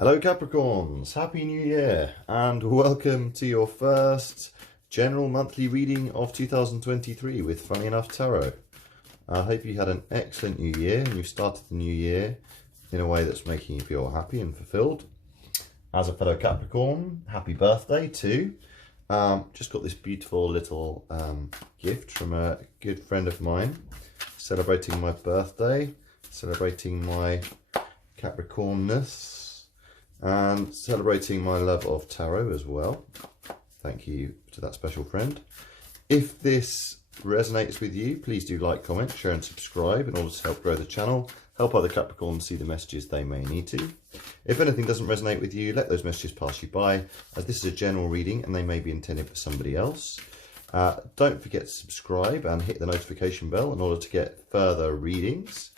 Hello Capricorns, Happy New Year and welcome to your first general monthly reading of 2023 with Funnily Enough Tarot. I hope you had an excellent new year and you started the new year in a way that's making you feel happy and fulfilled. As a fellow Capricorn, happy birthday too. Just got this beautiful little gift from a good friend of mine, celebrating my birthday, celebrating my Capricornness, and celebrating my love of tarot as well. Thank you to that special friend. If this resonates with you, please do like, comment, share and subscribe in order to help grow the channel, help other Capricorns see the messages they may need to. If anything doesn't resonate with you, let those messages pass you by, as this is a general reading and they may be intended for somebody else. Don't forget to subscribe and hit the notification bell in order to get further readings.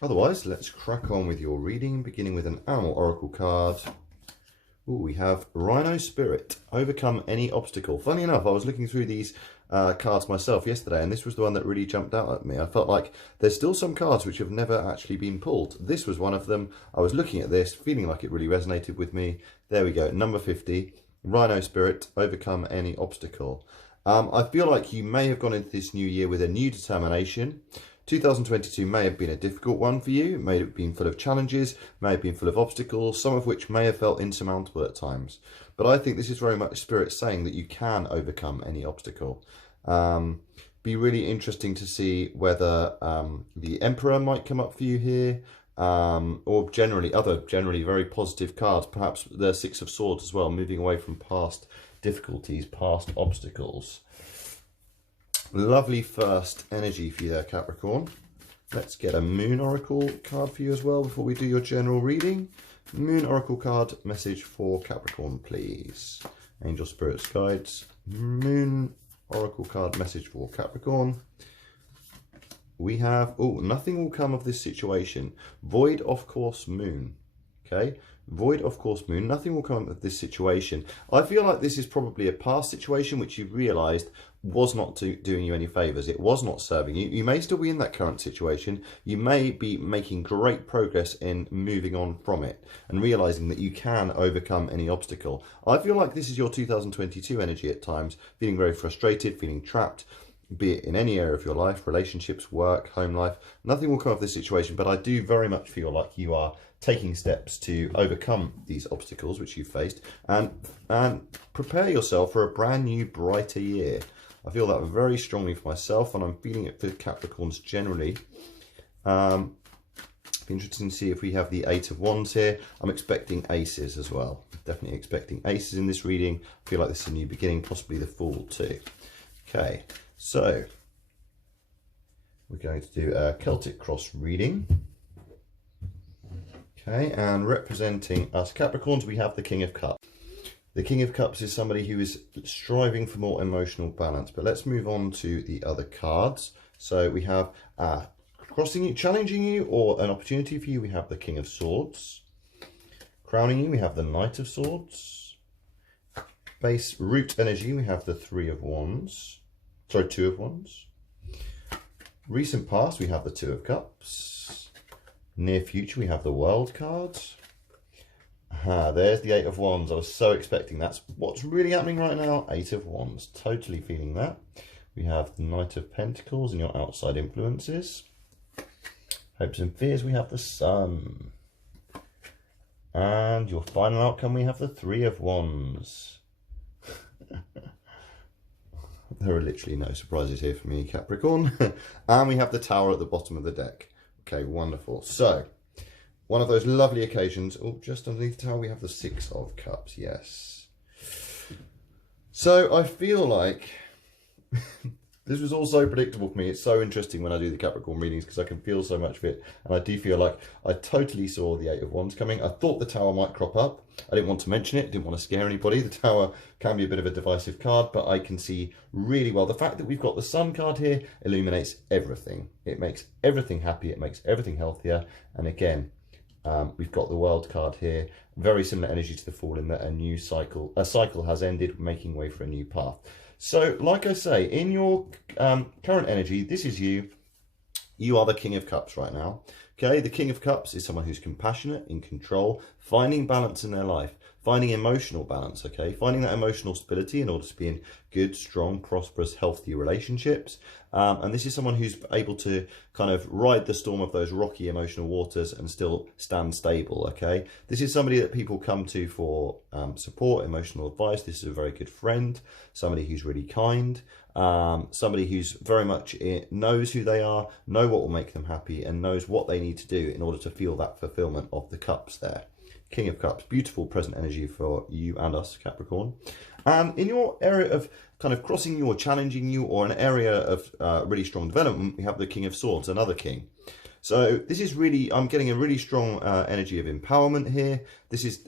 Otherwise, let's crack on with your reading, beginning with an animal oracle card. Ooh, we have Rhino Spirit, overcome any obstacle. Funny enough, I was looking through these cards myself yesterday, and this was the one that really jumped out at me. I felt like there's still some cards which have never actually been pulled. This was one of them. I was looking at this, feeling like it really resonated with me. There we go, number 50, Rhino Spirit, overcome any obstacle. I feel like you may have gone into this new year with a new determination. 2022 may have been a difficult one for you, may have been full of challenges, may have been full of obstacles, some of which may have felt insurmountable at times. But I think this is very much Spirit saying that you can overcome any obstacle. Be really interesting to see whether the Emperor might come up for you here, or generally other very positive cards, perhaps the Six of Swords as well, moving away from past difficulties, past obstacles. Lovely first energy for you there, Capricorn. Let's get a Moon Oracle card for you as well before we do your general reading. Moon Oracle card message for Capricorn, please. Angel Spirits Guides. Moon Oracle card message for Capricorn. We have, oh, nothing will come of this situation. Void of course Moon. Okay, void of course Moon, nothing will come of this situation. I feel like this is probably a past situation which you've realised was not doing you any favours. It was not serving you. You may still be in that current situation. You may be making great progress in moving on from it and realising that you can overcome any obstacle. I feel like this is your 2022 energy at times, feeling very frustrated, feeling trapped, be it in any area of your life, relationships, work, home life. Nothing will come of this situation, but I do very much feel like you are taking steps to overcome these obstacles which you've faced and prepare yourself for a brand new, brighter year. I feel that very strongly for myself, and I'm feeling it for Capricorns generally. Be interesting to see if we have the Eight of Wands here. I'm expecting aces as well. Definitely expecting aces in this reading. I feel like this is a new beginning, possibly the Fool too. Okay, so we're going to do a Celtic cross reading. Okay, and representing us Capricorns, we have the King of Cups. The King of Cups is somebody who is striving for more emotional balance. But let's move on to the other cards. So we have crossing you, challenging you, or an opportunity for you. We have the King of Swords. Crowning you, we have the Knight of Swords. Base root energy, we have the Three of Wands. Sorry, Two of Wands. Recent past, we have the Two of Cups. Near future, we have the World card. There's the Eight of Wands. I was so expecting that's what's really happening right now. Eight of Wands, totally feeling that. We have the Knight of Pentacles and your outside influences. Hopes and fears, we have the Sun. And your final outcome, we have the Three of Wands. There are literally no surprises here for me, Capricorn. And we have the Tower at the bottom of the deck. Okay, wonderful. So, one of those lovely occasions. Oh, just underneath the tower we have the Six of Cups, yes. So I feel like this was all so predictable for me. It's so interesting when I do the Capricorn readings because I can feel so much of it. And I do feel like I totally saw the Eight of Wands coming. I thought the Tower might crop up. I didn't want to mention it, didn't want to scare anybody. The Tower can be a bit of a divisive card, but I can see really well. The fact that we've got the Sun card here illuminates everything. It makes everything happy. It makes everything healthier. And again, we've got the World card here. Very similar energy to the Fool in that a cycle has ended, making way for a new path. So, like I say, in your current energy, this is you. you are the King of Cups right now. Okay, the King of Cups is someone who's compassionate, in control, finding balance in their life, finding emotional balance, okay, finding that emotional stability in order to be in good, strong, prosperous, healthy relationships. And this is someone who's able to kind of ride the storm of those rocky emotional waters and still stand stable, okay? This is somebody that people come to for support, emotional advice. This is a very good friend, somebody who's really kind, somebody who's very much knows who they are, know what will make them happy, and knows what they need to do in order to feel that fulfillment of the cups there. King of Cups, beautiful present energy for you and us, Capricorn. And in your area of kind of crossing you or challenging you, or an area of really strong development, we have the King of Swords, another king. So this is really, I'm getting a really strong energy of empowerment here. This is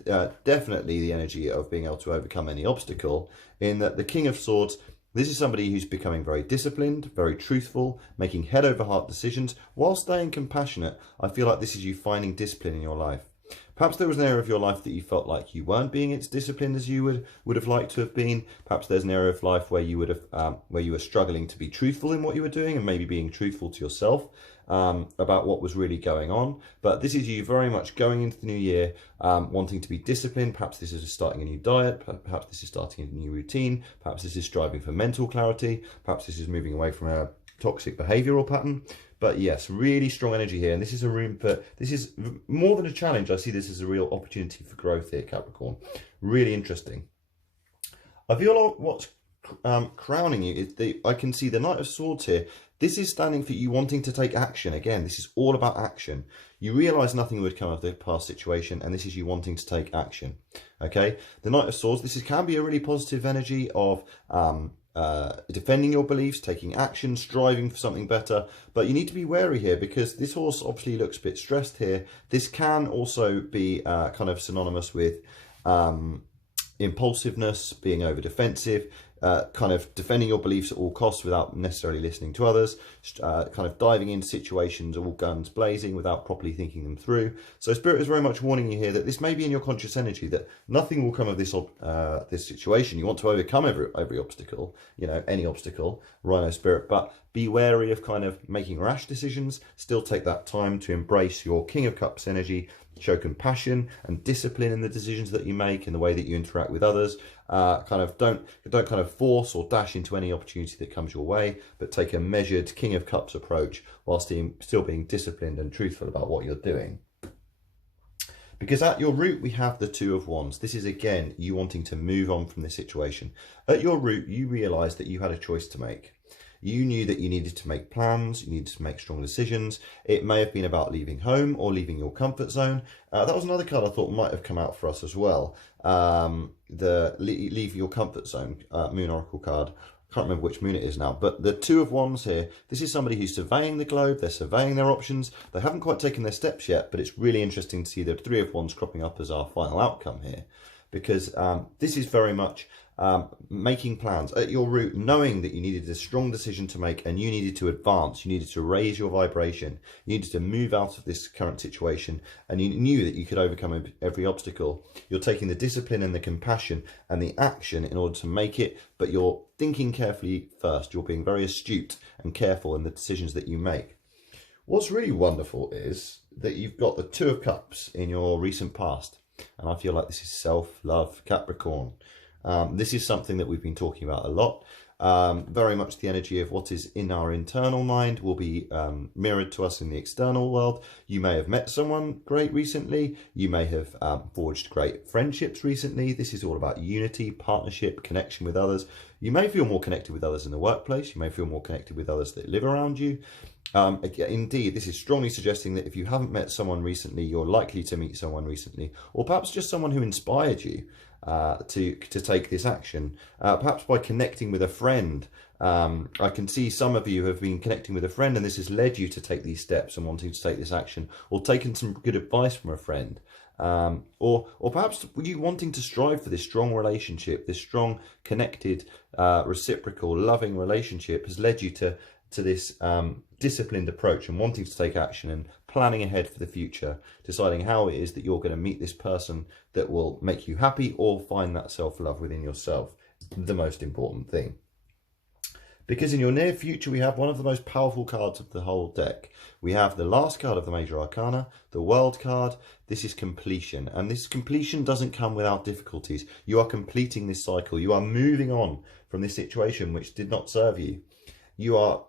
definitely the energy of being able to overcome any obstacle, in that the King of Swords, this is somebody who's becoming very disciplined, very truthful, making head over heart decisions while staying compassionate. I feel like this is you finding discipline in your life. Perhaps there was an area of your life that you felt like you weren't being as disciplined as you would have liked to have been. Perhaps there's an area of life where you would have where you were struggling to be truthful in what you were doing, and maybe being truthful to yourself about what was really going on. But this is you very much going into the new year wanting to be disciplined. Perhaps this is starting a new diet, perhaps this is starting a new routine, perhaps this is striving for mental clarity, perhaps this is moving away from a toxic behavioural pattern. But yes, really strong energy here. And this is a room for, this is more than a challenge. I see this as a real opportunity for growth here, Capricorn. Really interesting. I feel like what's crowning you is I can see the Knight of Swords here. This is standing for you wanting to take action. Again, this is all about action. You realise nothing would come of the past situation, and this is you wanting to take action. Okay, the Knight of Swords, can be a really positive energy of defending your beliefs, taking action, striving for something better. But you need to be wary here, because this horse obviously looks a bit stressed here. This can also be kind of synonymous with impulsiveness, being over defensive, kind of defending your beliefs at all costs without necessarily listening to others, kind of diving into situations all guns blazing without properly thinking them through. So Spirit is very much warning you here that this may be in your conscious energy, that nothing will come of this this situation. You want to overcome every obstacle, you know, any obstacle, Rhino Spirit, but be wary of kind of making rash decisions. Still take that time to embrace your King of Cups energy, show compassion and discipline in the decisions that you make, in the way that you interact with others. Kind of don't kind of force or dash into any opportunity that comes your way, but take a measured King of Cups approach whilst still being disciplined and truthful about what you're doing. Because at your root, we have the Two of Wands. This is, again, you wanting to move on from this situation. At your root, you realised that you had a choice to make. You knew that you needed to make plans, you needed to make strong decisions. It may have been about leaving home or leaving your comfort zone. That was another card I thought might have come out for us as well. The leave your comfort zone, Moon Oracle card. I can't remember which moon it is now, but the Two of Wands here, this is somebody who's surveying the globe, they're surveying their options. They haven't quite taken their steps yet, but it's really interesting to see the Three of Wands cropping up as our final outcome here, because this is very much making plans at your root, knowing that you needed a strong decision to make, and you needed to advance, you needed to raise your vibration, you needed to move out of this current situation, and you knew that you could overcome every obstacle. You're taking the discipline and the compassion and the action in order to make it, but you're thinking carefully first. You're being very astute and careful in the decisions that you make. What's really wonderful is that you've got the Two of Cups in your recent past, and I feel like this is self-love, Capricorn. This is something that we've been talking about a lot. Very much the energy of what is in our internal mind will be mirrored to us in the external world. You may have met someone great recently. You may have forged great friendships recently. This is all about unity, partnership, connection with others. You may feel more connected with others in the workplace. You may feel more connected with others that live around you. Indeed, this is strongly suggesting that if you haven't met someone recently, you're likely to meet someone recently, or perhaps just someone who inspired you to take this action, perhaps by connecting with a friend. I can see some of you have been connecting with a friend, and this has led you to take these steps and wanting to take this action, or taken some good advice from a friend. Or perhaps you wanting to strive for this strong relationship, this strong, connected, reciprocal, loving relationship has led you to this disciplined approach and wanting to take action and planning ahead for the future, deciding how it is that you're going to meet this person that will make you happy or find that self-love within yourself. The most important thing. Because in your near future, we have one of the most powerful cards of the whole deck. We have the last card of the Major Arcana, the World card. This is completion. And this completion doesn't come without difficulties. You are completing this cycle. You are moving on from this situation which did not serve you. You are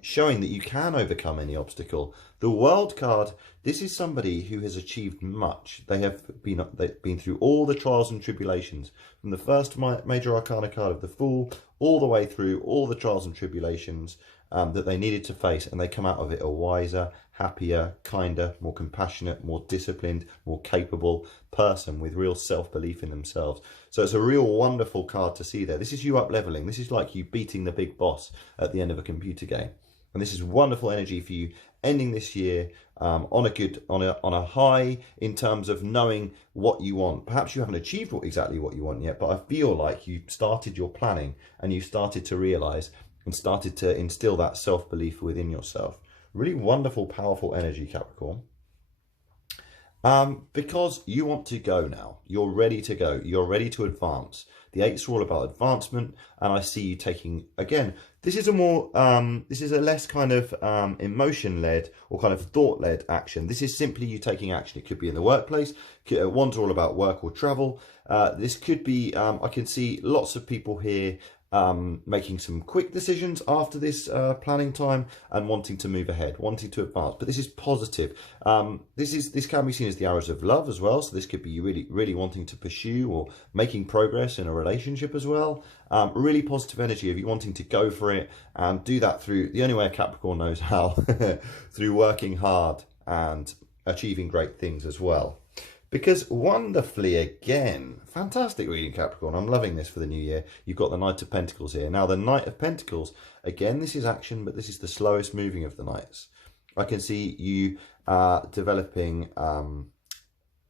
showing that you can overcome any obstacle. The World card, this is somebody who has achieved much. They've been through all the trials and tribulations, from the first Major Arcana card of the Fool, all the way through all the trials and tribulations that they needed to face, and they come out of it a wiser, happier, kinder, more compassionate, more disciplined, more capable person with real self-belief in themselves. So it's a real wonderful card to see there. This is you up leveling. This is like you beating the big boss at the end of a computer game. And this is wonderful energy for you ending this year on a high in terms of knowing what you want. Perhaps you haven't achieved exactly what you want yet, but I feel like you started your planning and you started to realize and started to instill that self-belief within yourself. Really wonderful, powerful energy, Capricorn. Because you want to go now. You're ready to go. You're ready to advance. The eights are all about advancement, and I see you taking, again, this is a more, this is a less kind of emotion-led or kind of thought-led action. This is simply you taking action. It could be in the workplace. One's all about work or travel. This could be, I can see lots of people here making some quick decisions after this planning time and wanting to move ahead, wanting to advance. But this is positive. This can be seen as the arrows of love as well. So this could be you really wanting to pursue or making progress in a relationship as well. Really positive energy of you wanting to go for it and do that through the only way a Capricorn knows how, through working hard and achieving great things as well. Because wonderfully, again, fantastic reading, Capricorn. I'm loving this for the new year. You've got the Knight of Pentacles here. Now, the Knight of Pentacles, again, this is action, but this is the slowest moving of the Knights. I can see you developing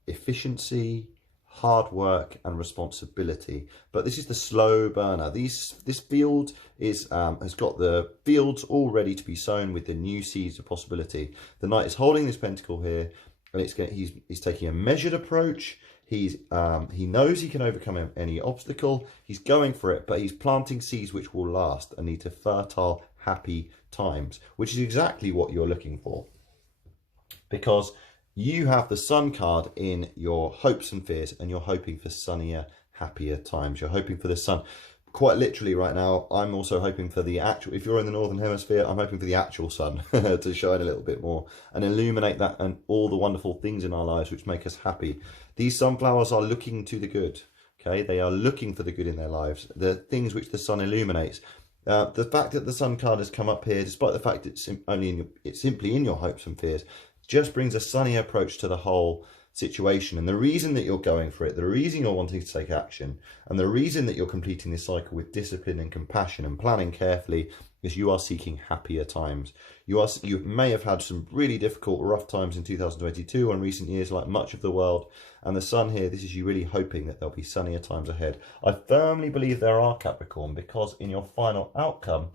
efficiency, hard work, and responsibility. But this is the slow burner. This field is has got the fields all ready to be sown with the new seeds of possibility. The Knight is holding this pentacle here. And he's taking a measured approach. He knows he can overcome any obstacle. He's going for it, but he's planting seeds which will last and lead to fertile, happy times, which is exactly what you're looking for. Because you have the Sun card in your hopes and fears, and you're hoping for sunnier, happier times. You're hoping for the sun. Quite literally right now, I'm also hoping for the actual, if you're in the Northern Hemisphere, I'm hoping for the actual sun to shine a little bit more and illuminate that and all the wonderful things in our lives which make us happy. These sunflowers are looking to the good, okay? They are looking for the good in their lives, the things which the sun illuminates. The fact that the Sun card has come up here, despite the fact it's simply in your hopes and fears, just brings a sunny approach to the whole situation. And the reason that you're going for it, the reason you're wanting to take action, and the reason that you're completing this cycle with discipline and compassion and planning carefully is you are seeking happier times. You may have had some really difficult, rough times in 2022 and recent years, like much of the world. And the Sun here, this is you really hoping that there'll be sunnier times ahead. I firmly believe there are, Capricorn, because in your final outcome,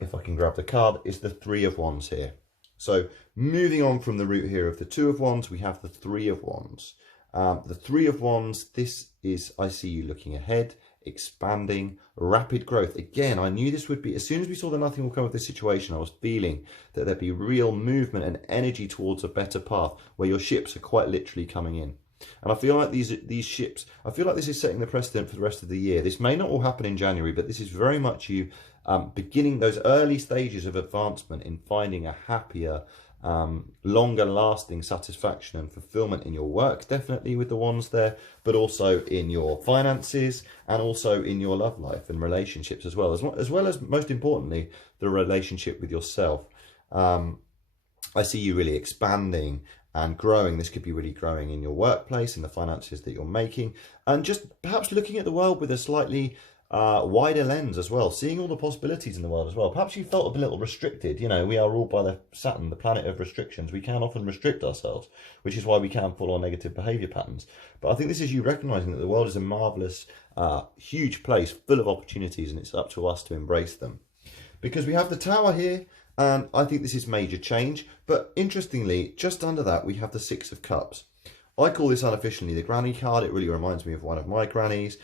if I can grab the card, is the Three of Wands here. So moving on from the root here of the Two of Wands, we have the Three of Wands. The Three of Wands, this is, I see you looking ahead, expanding, rapid growth. Again, I knew this would be, as soon as we saw that nothing will come of this situation, I was feeling that there'd be real movement and energy towards a better path where your ships are quite literally coming in. And I feel like these ships, I feel like this is setting the precedent for the rest of the year. This may not all happen in January, but this is very much you beginning those early stages of advancement in finding a happier, longer lasting satisfaction and fulfillment in your work, definitely with the Wands there, but also in your finances and also in your love life and relationships as well as most importantly, the relationship with yourself. I see you really expanding and growing. This could be really growing in your workplace, in the finances that you're making, and just perhaps looking at the world with a slightly wider lens as well, seeing all the possibilities in the world as well. Perhaps you felt a little restricted. You know, we are ruled by the Saturn, the planet of restrictions. We can often restrict ourselves, which is why we can follow negative behavior patterns. But I think this is you recognizing that the world is a marvelous, huge place full of opportunities, and it's up to us to embrace them. Because we have the Tower here, and I think this is major change. But interestingly, just under that, we have the Six of Cups. I call this unofficially the granny card. It really reminds me of one of my grannies.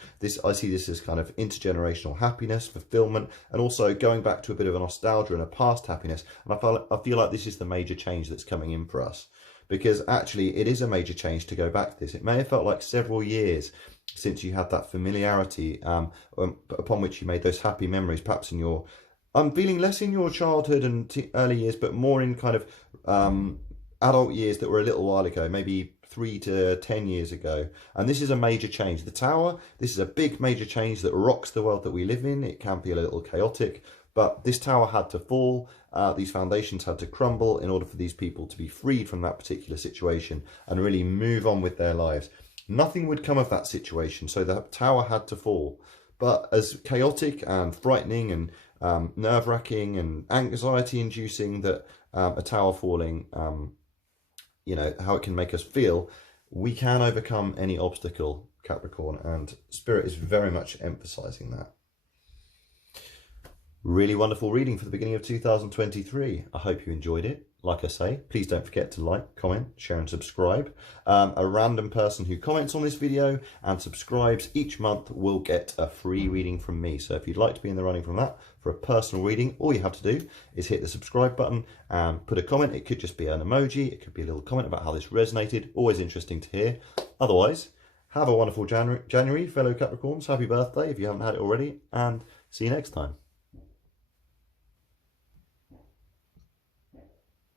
I see this as kind of intergenerational happiness, fulfillment, and also going back to a bit of a nostalgia and a past happiness. And I feel like this is the major change that's coming in for us, because actually it is a major change to go back to this. It may have felt like several years since you had that familiarity upon which you made those happy memories, perhaps in your, I'm feeling less in your childhood and early years, but more in kind of adult years that were a little while ago, maybe 3 to 10 years ago. And this is a major change. The Tower, this is a big major change that rocks the world that we live in. It can be a little chaotic, but this tower had to fall. These foundations had to crumble in order for these people to be freed from that particular situation and really move on with their lives. Nothing would come of that situation, so the tower had to fall. But as chaotic and frightening and nerve-wracking and anxiety-inducing that a tower falling, you know, how it can make us feel, we can overcome any obstacle, Capricorn, and Spirit is very much emphasizing that. Really wonderful reading for the beginning of 2023. I hope you enjoyed it. Like I say, please don't forget to like, comment, share and subscribe. A random person who comments on this video and subscribes each month will get a free reading from me. So if you'd like to be in the running from that for a personal reading, all you have to do is hit the subscribe button and put a comment. It could just be an emoji. It could be a little comment about how this resonated. Always interesting to hear. Otherwise, have a wonderful January, fellow Capricorns. Happy birthday if you haven't had it already, and see you next time.